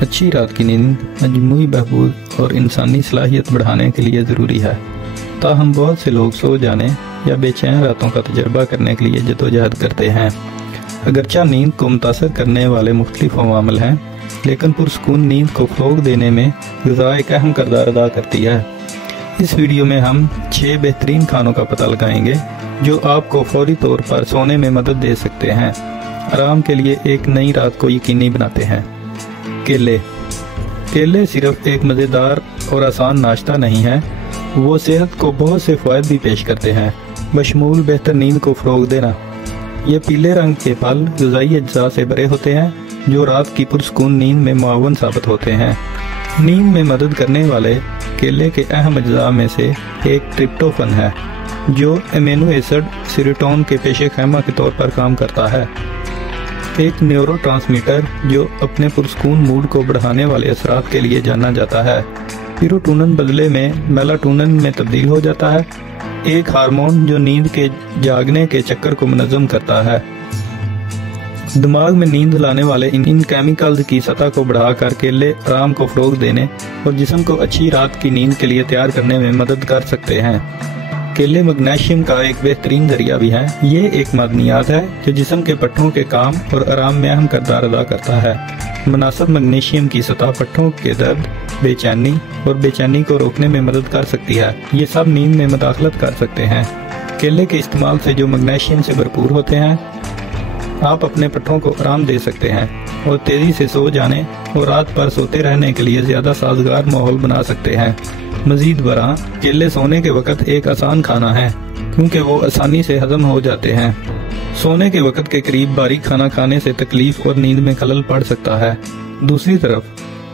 اچھی رات کی نیند مجموعی بہبود اور انسانی صلاحیت بڑھانے کے لیے ضروری ہے، تاہم بہت سے لوگ سو جانے یا بے چین راتوں کا تجربہ کرنے کے لیے جدوجہد کرتے ہیں۔ اگرچہ نیند کو متاثر کرنے والے مختلف عوامل ہیں، لیکن پرسکون نیند کو فروغ دینے میں غذا ایک اہم کردار ادا کرتی ہے۔ اس ویڈیو میں ہم 6 بہترین کھانوں کا پتہ لگائیں گے جو آپ کو فوری طور پر سونے میں مدد دے سکتے ہیں، آرام کے لیے ایک نئی رات کو یقینی بناتے ہیں۔ کیلے صرف ایک مزیدار اور آسان ناشتہ نہیں ہے، وہ صحت کو بہت سے فوائد بھی پیش کرتے ہیں، بشمول بہتر نیند کو فروغ دینا۔ یہ پیلے رنگ کے پھل غذائی اجزاء سے بھرے ہوتے ہیں جو رات کی پرسکون نیند میں معاون ثابت ہوتے ہیں۔ نیند میں مدد کرنے والے کیلے کے اہم اجزاء میں سے ایک ٹرپٹوفن ہے، جو امینو ایسڈ سیروٹونن کے پیش خیمہ کے طور پر کام کرتا ہے، ایک نیورو ٹرانسمیٹر جو اپنے پرسکون موڈ کو بڑھانے والے اثرات کے لیے جانا جاتا ہے۔ سیروٹونن بدلے میں میلاٹونن میں تبدیل ہو جاتا ہے، ایک ہارمون جو نیند کے جاگنے کے چکر کو منظم کرتا ہے۔ دماغ میں نیند لانے والے ان کیمیکلز کی سطح کو بڑھا کر کیلے آرام کو فروغ دینے اور جسم کو اچھی رات کی نیند کے لیے تیار کرنے میں مدد کر سکتے ہیں۔ کیلے میگنیشیم کا ایک بہترین ذریعہ بھی ہے۔ یہ ایک معدنیات ہے جو جسم کے پٹھوں کے کام اور آرام میں اہم کردار ادا کرتا ہے۔ مناسب میگنیشیم کی سطح پٹھوں کے درد، بے چینی اور بے چینی کو روکنے میں مدد کر سکتی ہے۔ یہ سب نیند میں مداخلت کر سکتے ہیں۔ کیلے کے استعمال سے جو میگنیشیم سے بھرپور ہوتے ہیں، آپ اپنے پٹھوں کو آرام دے سکتے ہیں اور تیزی سے سو جانے اور رات پر سوتے رہنے کے لیے زیادہ سازگار ماحول بنا سکتے ہیں۔ مزید برآں، کیلے سونے کے وقت ایک آسان کھانا ہے کیونکہ وہ آسانی سے ہضم ہو جاتے ہیں۔ سونے کے وقت کے قریب باریک کھانا کھانے سے تکلیف اور نیند میں خلل پڑ سکتا ہے۔ دوسری طرف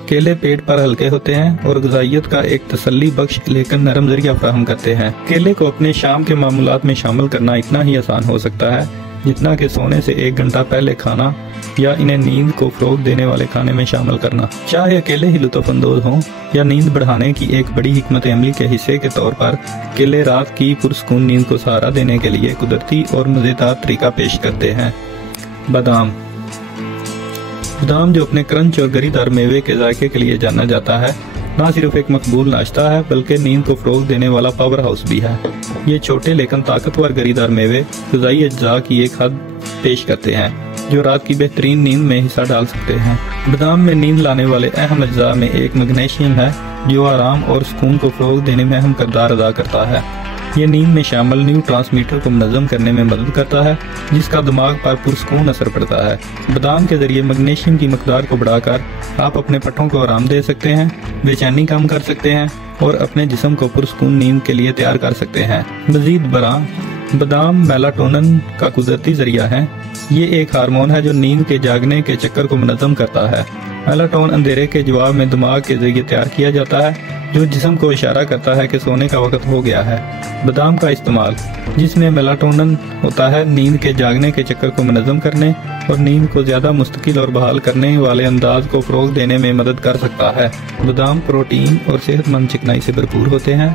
کیلے پیٹ پر ہلکے ہوتے ہیں اور غذائیت کا ایک تسلی بخش لیکن نرم ذریعہ فراہم کرتے ہیں۔ کیلے کو اپنے شام کے معمولات میں شامل کرنا اتنا ہی آسان ہو سکتا ہے جتنا کہ سونے سے 1 گھنٹہ پہلے کھانا یا انہیں نیند کو فروغ دینے والے کھانے میں شامل کرنا۔ چاہے اکیلے ہی لطف اندوز ہوں یا نیند بڑھانے کی ایک بڑی حکمت عملی کے حصے کے طور پر، کیلے رات کی پرسکون نیند کو سہارا دینے کے لیے قدرتی اور مزیدار طریقہ پیش کرتے ہیں۔ بادام جو اپنے کرنچ اور گری دار میوے کے ذائقے کے لیے جانا جاتا ہے، نہ صرف ایک مقبول ناشتہ ہے بلکہ نیند کو فروغ دینے والا پاور ہاؤس بھی ہے۔ یہ چھوٹے لیکن طاقتور گری دار میوے غذائی اجزاء کی ایک حد پیش کرتے ہیں جو رات کی بہترین نیند میں حصہ ڈال سکتے ہیں۔ بادام میں نیند لانے والے اہم اجزاء میں ایک میگنیشیم ہے جو آرام اور سکون کو فروغ دینے میں اہم کردار ادا کرتا ہے۔ یہ نیند میں شامل نیورو ٹرانسمیٹر کو منظم کرنے میں مدد کرتا ہے جس کا دماغ پر پرسکون اثر پڑتا ہے۔ بادام کے ذریعے میگنیشیم کی مقدار کو بڑھا کر آپ اپنے پٹھوں کو آرام دے سکتے ہیں، بے چینی کم کر سکتے ہیں اور اپنے جسم کو پرسکون نیند کے لیے تیار کر سکتے ہیں۔ مزید برآں، بادام میلاٹونن کا قدرتی ذریعہ ہے۔ یہ ایک ہارمون ہے جو نیند کے جاگنے کے چکر کو منظم کرتا ہے۔ میلاٹونن اندھیرے کے جواب میں دماغ کے ذریعے تیار کیا جاتا ہے جو جسم کو اشارہ کرتا ہے کہ سونے کا وقت ہو گیا ہے۔ بادام کا استعمال، جس میں میلاٹونن ہوتا ہے، نیند کے جاگنے کے چکر کو منظم کرنے اور نیند کو زیادہ مستقل اور بحال کرنے والے انداز کو فروغ دینے میں مدد کر سکتا ہے۔ بادام پروٹین اور صحت مند چکنائی سے بھرپور ہوتے ہیں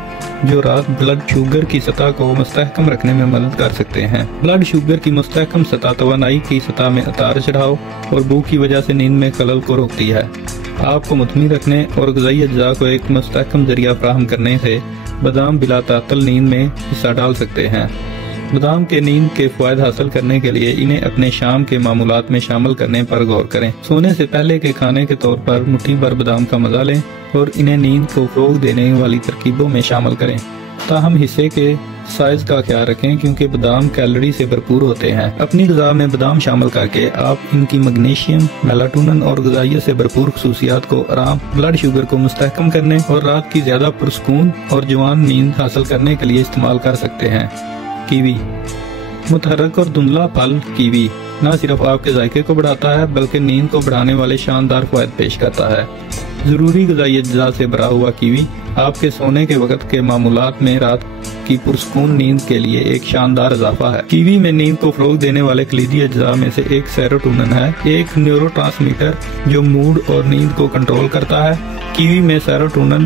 جو رات بلڈ شوگر کی سطح کو مستحکم رکھنے میں مدد کر سکتے ہیں۔ بلڈ شوگر کی مستحکم سطح توانائی کی سطح میں اتار چڑھاؤ اور بھوک کی وجہ سے نیند میں خلل کو روکتی ہے۔ آپ کو مطمئن رکھنے اور غذائی اجزاء کو ایک مستحکم ذریعہ فراہم کرنے سے بادام بلا تعطل نیند میں حصہ ڈال سکتے ہیں۔ بادام کے نیند کے فوائد حاصل کرنے کے لیے انہیں اپنے شام کے معمولات میں شامل کرنے پر غور کریں۔ سونے سے پہلے کے کھانے کے طور پر مٹھی بھر بادام کا مزہ لیں اور انہیں نیند کو فروغ دینے والی ترکیبوں میں شامل کریں۔ تاہم حصے کے سائز کا خیال رکھیں کیونکہ بادام کیلوری سے بھرپور ہوتے ہیں۔ اپنی غذا میں بادام شامل کر کے آپ ان کی میگنیشیم، میلاٹونن اور غذائیت سے بھرپور خصوصیات کو آرام، بلڈ شوگر کو مستحکم کرنے اور رات کی زیادہ پرسکون اور جوان نیند حاصل کرنے کے لیے استعمال کر سکتے ہیں۔ کیوی، متحرک اور دھندلا پھل کیوی نہ صرف آپ کے ذائقے کو بڑھاتا ہے بلکہ نیند کو بڑھانے والے شاندار فوائد پیش کرتا ہے۔ ضروری غذائی اجزاء سے بھرا ہوا کیوی آپ کے سونے کے وقت کے معمولات میں رات کی پرسکون نیند کے لیے ایک شاندار اضافہ ہے۔ کیوی میں نیند کو فروغ دینے والے کلیدی اجزاء میں سے ایک سیروٹونن ہے، ایک نیورو ٹرانسمیٹر جو موڈ اور نیند کو کنٹرول کرتا ہے۔ کیوی میں سیروٹونن